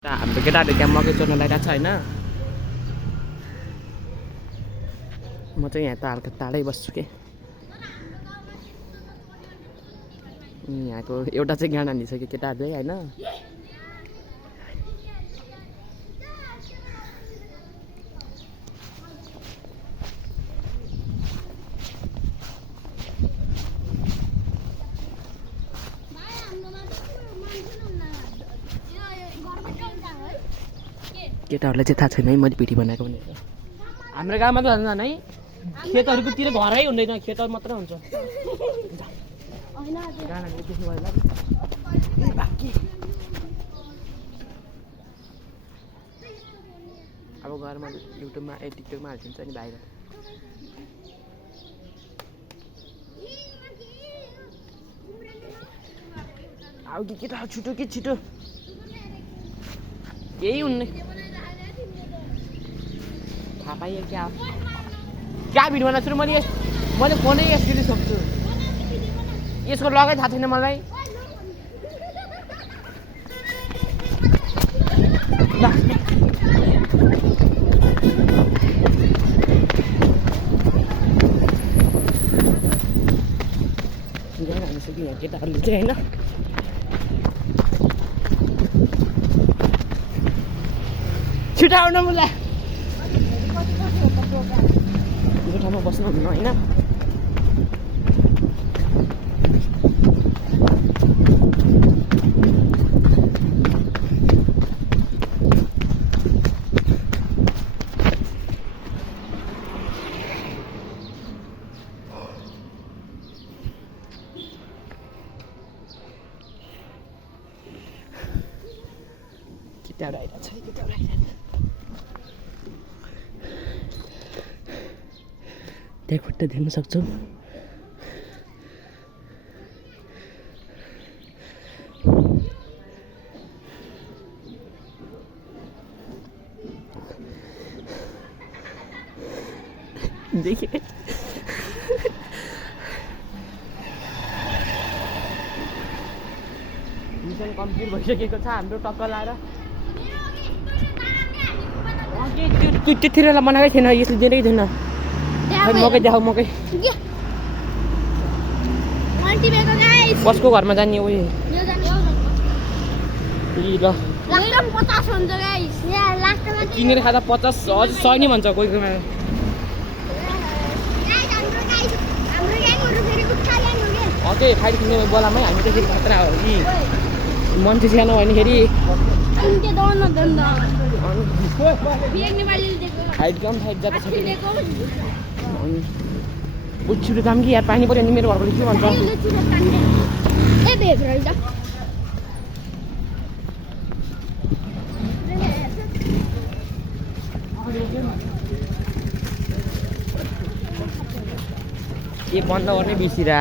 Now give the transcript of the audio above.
हाम्रो केटाहरूले त्यहाँ मकै चोर्न लगाइरहेको छ होइन। म चाहिँ यहाँ त हल्का टाढै बस्छु के। यहाँको एउटा चाहिँ गाना हानिसक्यो केटाहरूले होइन। केटाहरूलाई चाहिँ थाहा छैन है मैले पिठी बनाएको भनेर। हाम्रो गाउँमा त झन् है खेतहरूकोतिर घरै हुँदैन, खेतहरू मात्रै हुन्छ। अब घरमा युट्युबमा टिकटकमा हालिदिन्छ नि बाहिर। आऊ कि केटा छिटो कि छिटो, यही हुन्ने थाहा पाइयो क्या क्या भिडियो बनाएको छु मैले फोनै यसरी सक्छु। यसको लगै थाहा छैन मलाई। हानिसक्यो यहाँ केटाहरूले चाहिँ होइन। छिटो आउन मुला यो ठाउँमा बस्नु हुन्न होइन। केटाहरू आइरहेको छ, केटाहरू आइरहेको छ। त्यहाँ खुट्टा देख्न सक्छौ। देखे मिसन कम्प्लिट भइसकेको छ हाम्रो टक्क लाएर। त्यो त्यतिखेरलाई बनाएकै थिएन, यसले दिएकै थिएन। मकै देखाऊ मकै कसको घरमा जाने उयो ल किनेर खाँदा 50 हजुर 100 नि भन्छ कोही कोहीमा। ओके फाइट किन्ने बोलामै हामी त्यसरी खतरा हो कि मान्छे सानो भनेखेरि फाइट कम फाइट जाँदा छ कि छिटो जाम कि यार पानी पऱ्यो नि मेरो घरबाट के भन्छ। के बन्द गर्ने बिर्सिरा।